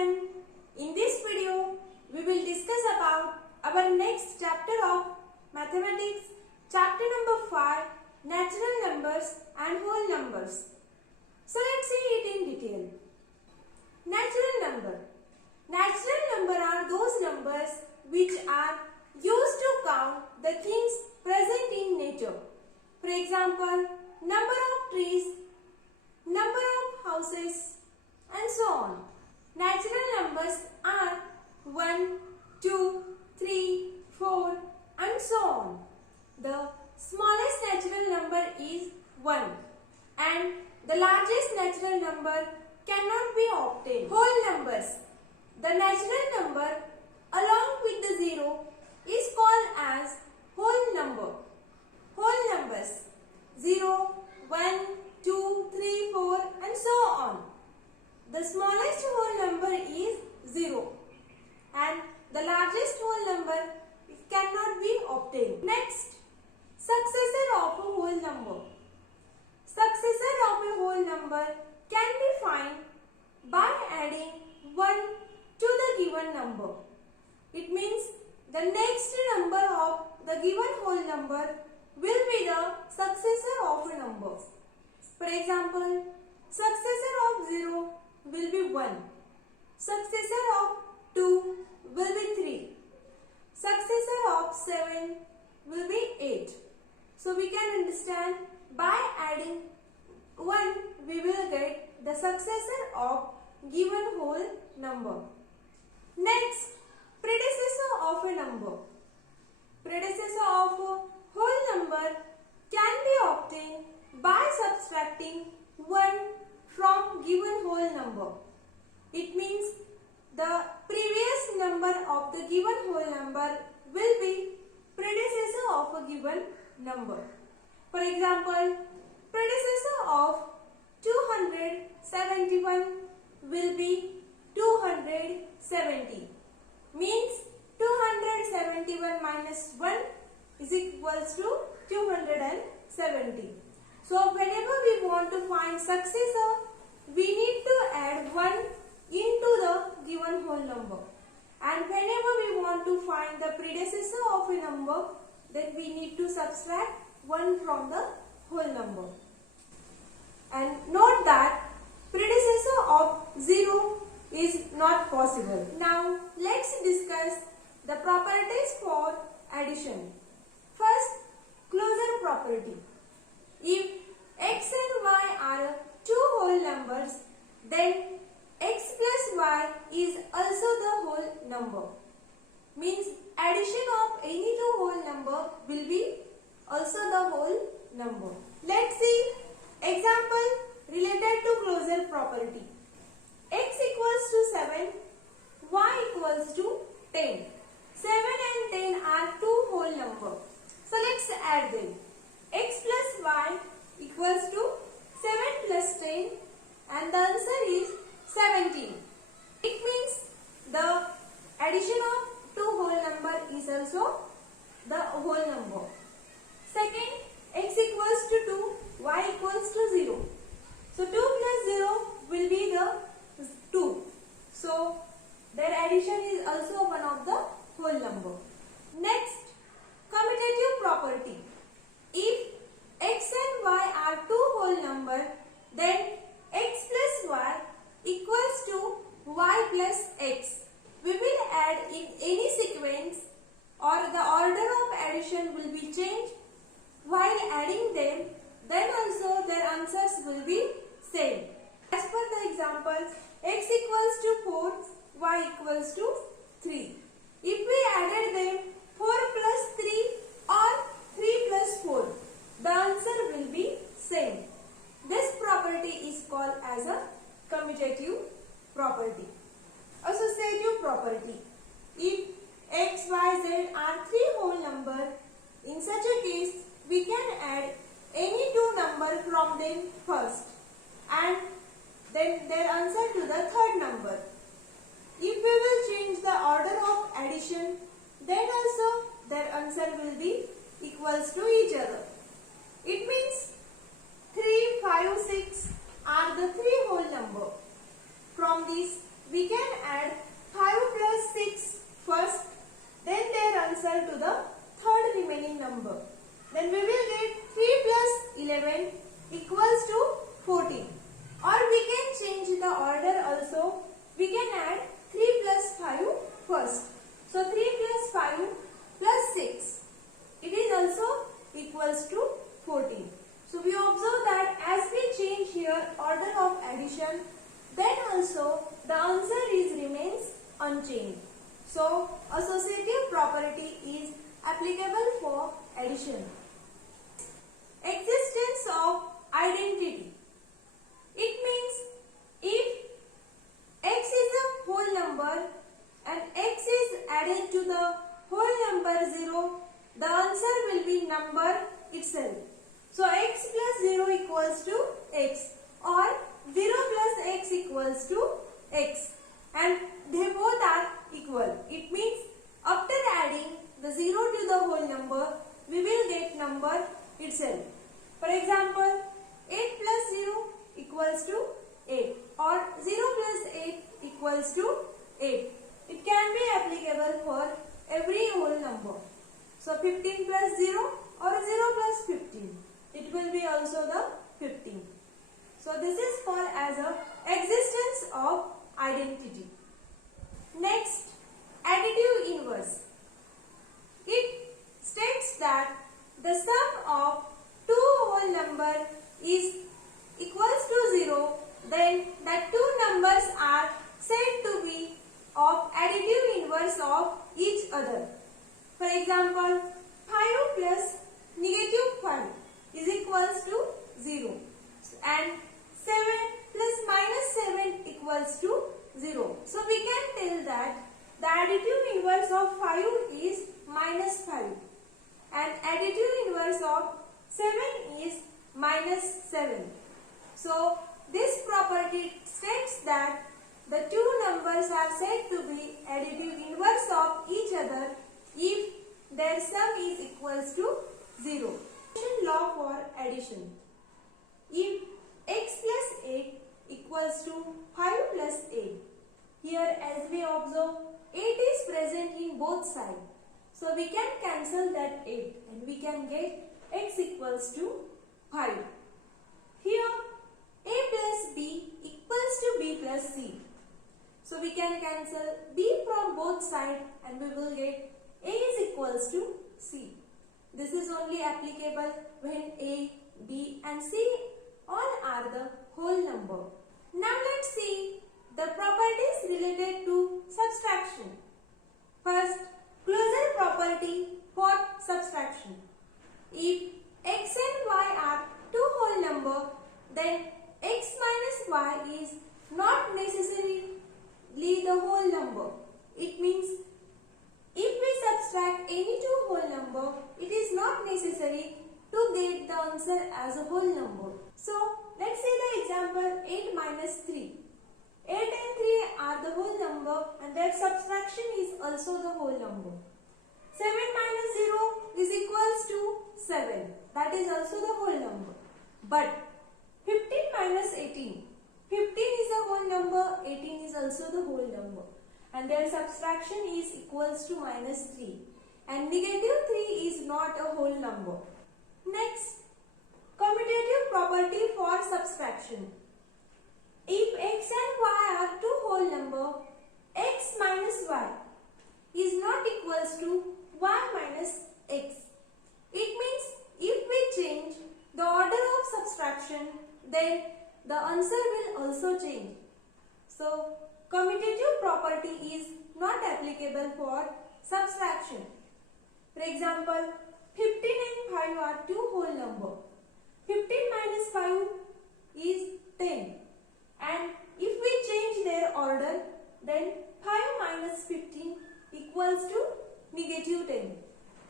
everyone. In this video, we will discuss about our next chapter of mathematics, chapter number 5, natural numbers and whole numbers. So let's see it in detail. Natural number. Natural number are those numbers which are used to count the things present in nature. For example, number of trees, number of houses, and so on. Natural numbers are 1, 2, 3, 4 and so on. The smallest natural number is 1 and the largest natural number cannot be obtained. Whole numbers. The natural number along with the 0 is called as whole number. Whole numbers 0, 1, 2, 3, 4 and so on. The smallest whole number is 0 and the largest whole number cannot be obtained. Next, successor of a whole number. Successor of a whole number can be found by adding 1 to the given number. It means the next number of the given whole number will be the successor of a number. For example, successor of 0 will be 1. Successor of 2 will be 3. Successor of 7 will be 8. So we can understand by adding 1 we will get the successor of given whole number. Next, predecessor of a number. Predecessor of a whole number can be obtained by subtracting 1 from given whole number. It means the previous number of the given whole number will be predecessor of a given number. For example, predecessor of 271 will be 270. Means 271 minus 1 is equals to 270. So whenever we want to find successor, we need to add 1 into the given whole number. And whenever we want to find the predecessor of a number, then we need to subtract 1 from the whole number. And note that predecessor of 0 is not possible. Now let's discuss the properties for addition. First, closure property. If x and y are two whole numbers, then x plus y is also the whole number. Means addition of any two whole number will be also the whole number. Let's see example related to closure property. X equals to 7, y equals to 10. 7 and 10 are two whole numbers. So let's add them. X plus y equals to 7 plus 10 and the answer is 17. It means the addition of two whole number is also the whole number. Second, x equals to 2, y equals to 0. So 2 plus 0 will be the 2. So their addition is also one of the whole number. Next, commutative property. If x and y are two whole number, then x plus y equals to y plus x. We will add in any sequence or the order of addition will be changed. While adding them, then also their answers will be same. As per the example, x equals to 4, y equals to 3. If we added them 4 plus 3 or 3 plus 4, the answer will be same. This property is called as a commutative property. Associative property. If x, y, z are three whole numbers, in such a case we can add any two numbers from them first and then their answer to the third number. If we will change the order of addition, then also their answer will be equals to each other. It means 3, 5, 6 are the three whole number. From this we can add So associative property is applicable for addition. Existence of identity. It means if x is a whole number and x is added to the whole number 0, the answer will be number itself. So x plus 0 equals to x, or 0 plus x equals to x, and they both are equal. It means after adding the 0 to the whole number, we will get number itself. For example, 8 plus 0 equals to 8, or 0 plus 8 equals to 8. It can be applicable for every whole number. So 15 plus 0 or 0 plus 15. It will be also the 15. So this is called as a existence of identity. Next, additive inverse. It states that the sum of two whole number is equals to 0, then that two numbers are said to be of additive inverse of each other. For example, 5 plus negative 5 is equals to 0, and 7 plus minus 7 equals to 0. So we can tell that the additive inverse of 5 is minus 5 and additive inverse of 7 is minus 7. So this property states that the two numbers are said to be additive inverse of each other if their sum is equals to 0. Law for addition. If x plus 8 equals to 5 plus 8, here as we observe 8 is present in both sides. So we can cancel that 8 and we can get x equals to 5. Here a plus b equals to b plus c. So we can cancel b from both sides and we will get a is equals to c. This is only applicable when a, b and c all are the whole number. Now let's see the properties related to subtraction. First, closure property for subtraction. If x and y are two whole number, then x minus y is not necessarily the whole number. It means if we subtract any two whole number, it is not necessary to get the answer as a whole number. So let's see the example 8 minus 3. 8 and 3 are the whole number and their subtraction is also the whole number. 7 minus 0 is equals to 7. That is also the whole number. But 15 minus 18. 15 is a whole number, 18 is also the whole number. And their subtraction is equals to minus 3. And negative 3 is not a whole number. Next, commutative property for subtraction. If x and y are two whole number, x minus y is not equals to y minus x. It means if we change the order of subtraction, then the answer will also change. So, commutative property is not applicable for subtraction. For example, 15 and 5 are two whole number. 15 minus 5 is 10. And if we change their order, then 5 minus 15 equals to negative 10.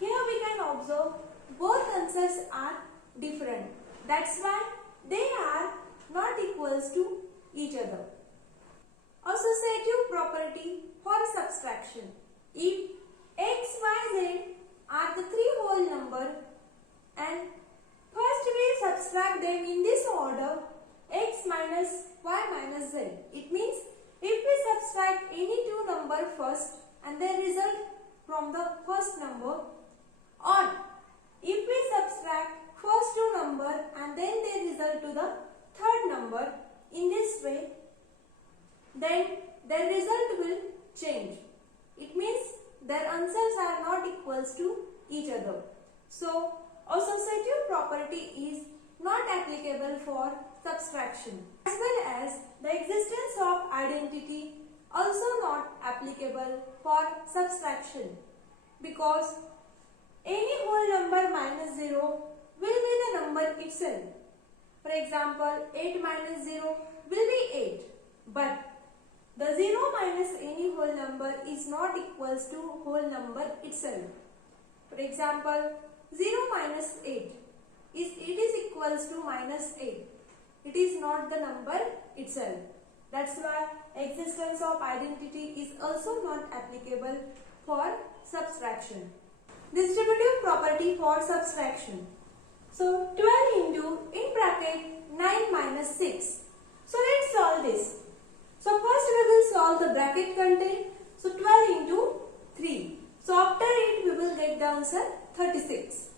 Here we can observe both answers are different. That's why they are not equals to each other. Associative property for subtraction. If x, y, z are the three whole number and first we subtract them in this order, x minus y minus z. It means if we subtract any two number first and they result from the first number, or if we subtract first two number and then they result to the third number, in this way, then their result will change. It means their answers are not equals to each other. So, associative property is not applicable for subtraction, as well as the existence of identity also not applicable for subtraction because any whole number minus 0 will be the number itself. For example, 8 minus 0 will be 8, but the 0 minus any whole number is not equals to whole number itself. For example, 0 minus 8 is equals to minus 8. It is not the number itself. That's why existence of identity is also not applicable for subtraction. Distributive property for subtraction. So 12 into in bracket 9 minus 6. So let's solve this. So first we will solve the bracket content. So 12 into 3. So after it we will get the answer 36.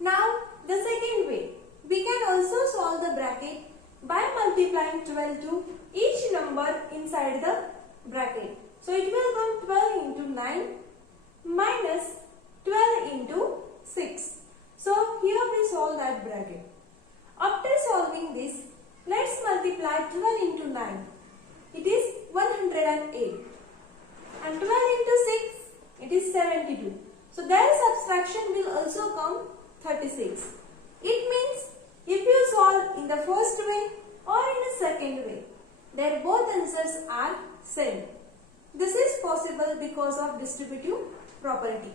Now the second way, we can also solve the bracket by multiplying 12 to each number inside the bracket. So it will come 12 into 9 minus 12 into 6. So here we solve that bracket. After solving this, let's multiply 12 into 9. It is 108. And 12 into 6, it is 72. So their subtraction will also come 36. It means if you solve in the first way or in the second way, their both answers are same. This is possible because of distributive property.